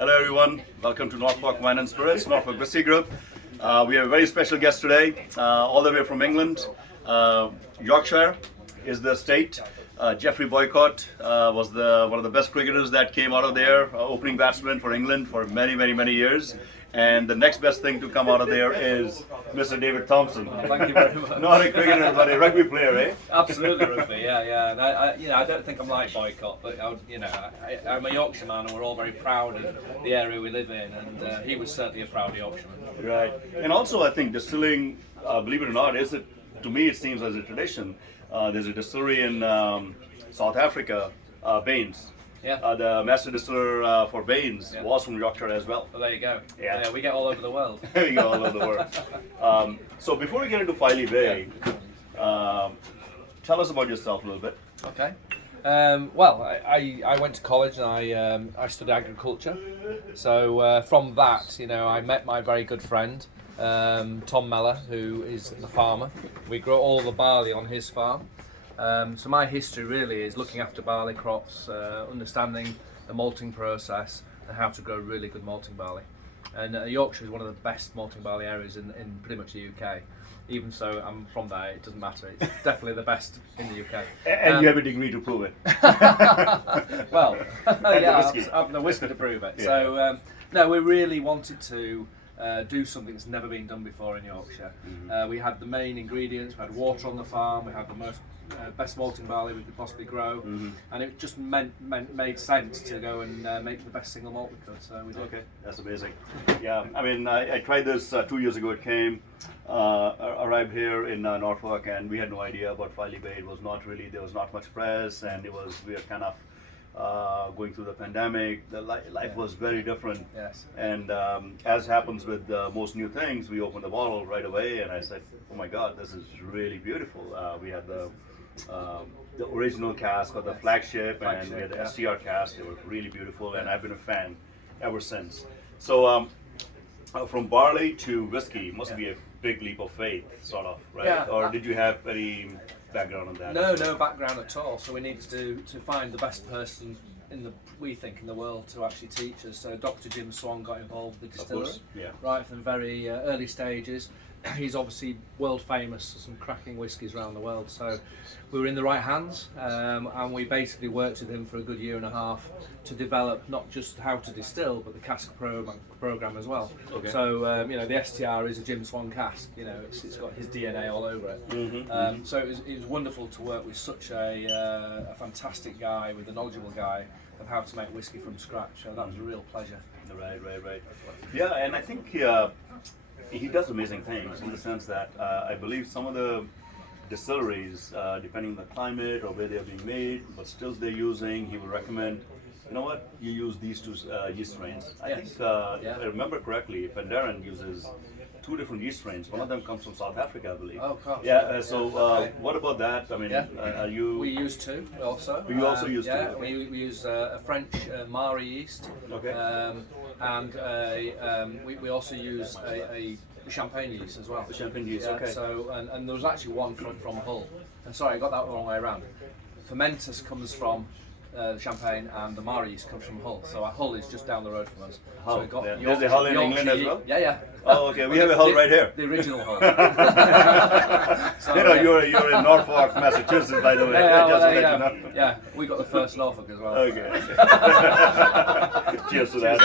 Hello everyone, welcome to Norfolk Wine and Spirits, Norfolk Whiskey Group. We have a very special guest today, all the way from England. Yorkshire is the state. Geoffrey Boycott was one of the best cricketers that came out of there, opening batsman for England for many years. And the next best thing to come out of there is Mr. David Thompson. Oh, thank you very much. Not a cricketer, but a rugby player, eh? Absolutely rugby, yeah. And I don't think I'm like Boycott, but I'm a Yorkshire man, and we're all very proud of the area we live in, and he was certainly a proud Yorkshireman. Right. And also, I think distilling, believe it or not, to me it seems as a tradition. There's a distillery in South Africa, Baines. Yeah. The master distiller for Baines was from Yorkshire as well. Well, there you go. Yeah. We get all over the world. We go all over the world. So before we get into Filey Bay, tell us about yourself a little bit. Okay. Well, I went to college and I studied agriculture. So from that, I met my very good friend, Tom Mellor, who is the farmer. We grow all the barley on his farm. So my history really is looking after barley crops, understanding the malting process and how to grow really good malting barley. And Yorkshire is one of the best malting barley areas in pretty much the UK. Even so, I'm from there, it doesn't matter. It's definitely the best in the UK. And you have a degree to prove it. Well, yeah, whiskey. I've the whiskey to prove it. Yeah. So, no, we really wanted to do something that's never been done before in Yorkshire. We had the main ingredients, we had water on the farm, we had the most best malting barley we could possibly grow, and it just made sense to go and make the best single malt we could. So we did. Okay, that's amazing. Yeah, I mean, I tried this 2 years ago. It came, arrived here in Norfolk, and we had no idea about Filey Bay. It was not really, there was not much press, and we were kind of going through the pandemic. The life was very different. Yes. And as happens with most new things, we opened the bottle right away, and I said, "Oh my God, this is really beautiful." We had the original cask or the flagship, and we had the STR cask. They were really beautiful, and I've been a fan ever since. So from barley to whiskey must be a big leap of faith, sort of, right? Yeah. Or did you have any background on that? No background at all. So we needed to find the best person in the world to actually teach us. So Dr. Jim Swan got involved with the distillery, right from the very early stages. He's obviously world famous for some cracking whiskies around the world. So we were in the right hands, and we basically worked with him for a good year and a half to develop not just how to distill, but the cask program as well. Okay. So the STR is a Jim Swan cask. It's got his DNA all over it. So it was wonderful to work with such a fantastic guy, with a knowledgeable guy of how to make whiskey from scratch. So that was a real pleasure. Right. Yeah, and I think he does amazing things in the sense that I believe some of the distilleries, depending on the climate or where they're being made, what stills they're using, he would recommend, you know what, you use these two yeast strains. I think, if I remember correctly, Penderyn uses 2 different yeast strains. One of them comes from South Africa, I believe. Oh, gosh. Yeah, so Okay. what about that? I mean, are you... We use 2 also. You also use 2? Yeah, Okay. we use a French Mari yeast. Okay. And we also use a champagne yeast as well. The champagne yeast, Yeah, okay. So and there was actually one from Hull. And sorry, I got that the wrong way around. Fermentus comes from Champagne, and the Mari yeast comes from Hull. So our Hull is just down the road from us. Hull, So we got yeah. There's a Hull in England as well? Yeah. Oh, okay. We have a Hull right here. The original Hull. So, you're in Norfolk, Massachusetts, by the way. Yeah, Just to well, let you know. yeah, we got the first Norfolk as well. Okay. Cheers to that.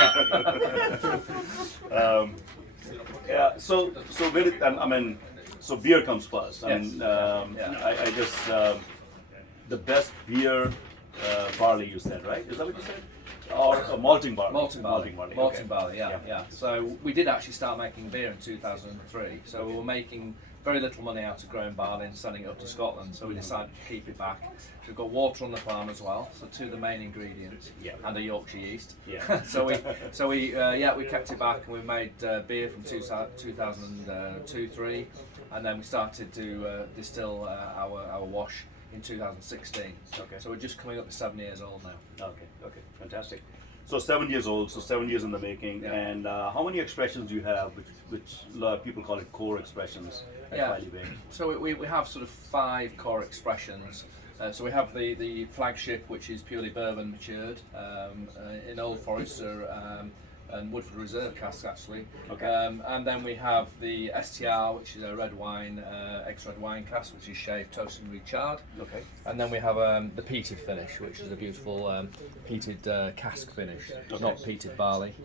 Yeah. So with it, I mean, so beer comes first. I mean, I guess the best beer barley you said, right? Is that what you said? Or malting barley? Malting Okay. barley, yeah. So we did actually start making beer in 2003. So we were making very little money out of growing barley and sending it up to Scotland. So we decided to keep it back. So we've got water on the farm as well. So 2 of the main ingredients, and a Yorkshire yeast. Yeah. so we kept it back, and we made beer from 2002-3, and then we started to distill our wash in 2016. Okay. So we're just coming up to 7 years old now. Okay, fantastic. So 7 years old, so 7 years in the making. Yeah. And how many expressions do you have, which a lot of people call it core expressions at Filey Bay? So we have sort of 5 core expressions. So we have the flagship, which is purely bourbon matured in Old Forester and Woodford Reserve casks actually. Okay. And then we have the STR, which is a red wine, ex-red wine cask, which is shaved, toasted and recharred. Okay. And then we have the peated finish, which is a beautiful peated cask finish, not peated barley.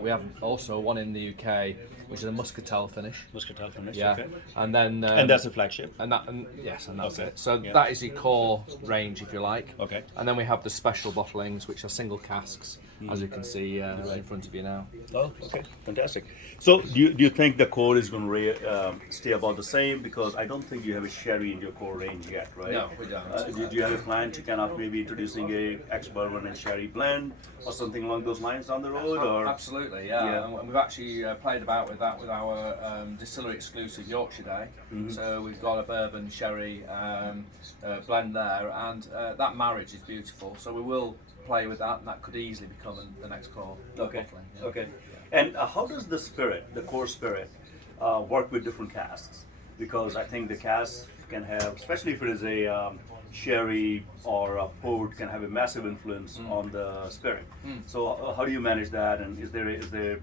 We have also one in the UK, which is a muscatel finish. Muscatel finish. Yeah, Okay. and then And that's a flagship. and that's Okay. it. So Yeah. that is the core range, if you like. Okay. And then we have the special bottlings, which are single casks, as you can see in front of you now. Oh, okay, fantastic. So, do you think the core is going to stay about the same? Because I don't think you have a sherry in your core range yet, right? No, we don't. Do you have a plan to kind of maybe introducing a ex-bourbon and sherry blend or something along those lines down the road? Or Absolutely, yeah. And we've actually played about with that with our distillery exclusive Yorkshire Day. So we've got a bourbon sherry blend there, and that marriage is beautiful. So we will play with that, and that could easily become the next core okay, bottling. Yeah. okay. And how does the spirit, the core spirit, work with different casks? Because I think the cask can have, especially if it is a sherry or a port, can have a massive influence on the spirit. So how do you manage that? And is there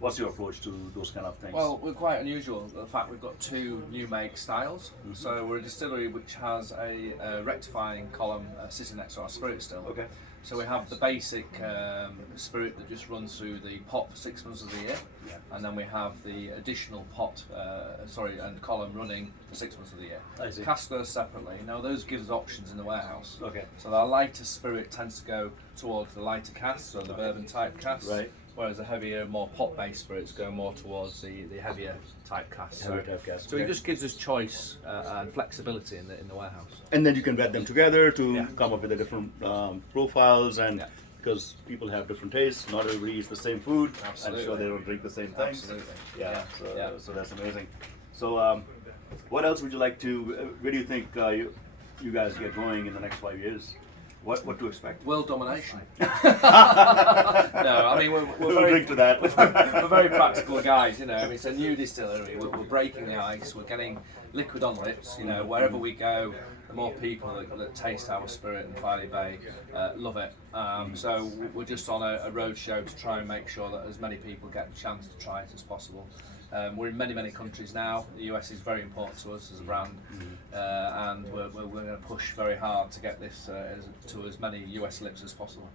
what's your approach to those kind of things? Well, we're quite unusual. The fact we've got two new make styles. So we're a distillery which has a rectifying column sitting next to our spirit still. Okay. So we have the basic spirit that just runs through the pot for 6 months of the year, and then we have the additional pot, and column running for 6 months of the year. I see. Cask those separately. Now those give us options in the warehouse. Okay. So our lighter spirit tends to go towards the lighter cask, so the bourbon type cask. Right. Whereas the heavier, more pot-based spirits go more towards the heavier type cask. Heavier type cask, So okay. it just gives us choice and flexibility in the warehouse. And then you can vet them together to Yeah. come up with the different profiles, and Yeah. because people have different tastes, not everybody eats the same food. Absolutely. I'm sure they don't drink the same things. Absolutely. Yeah. Yeah. So that's amazing. So what else would you like to? Where do you think you guys get going in the next 5 years? What to expect? World domination. No, I mean we're We'll very, drink to that. we're very practical guys. I mean, it's a new distillery. We're breaking the ice. We're getting liquid on lips. Wherever we go, the more people that taste our spirit in Filey Bay love it. So we're just on a road show to try and make sure that as many people get the chance to try it as possible. We're in many countries now. The US is very important to us as a brand, and we're going to push very hard to get this to as many US lips as possible.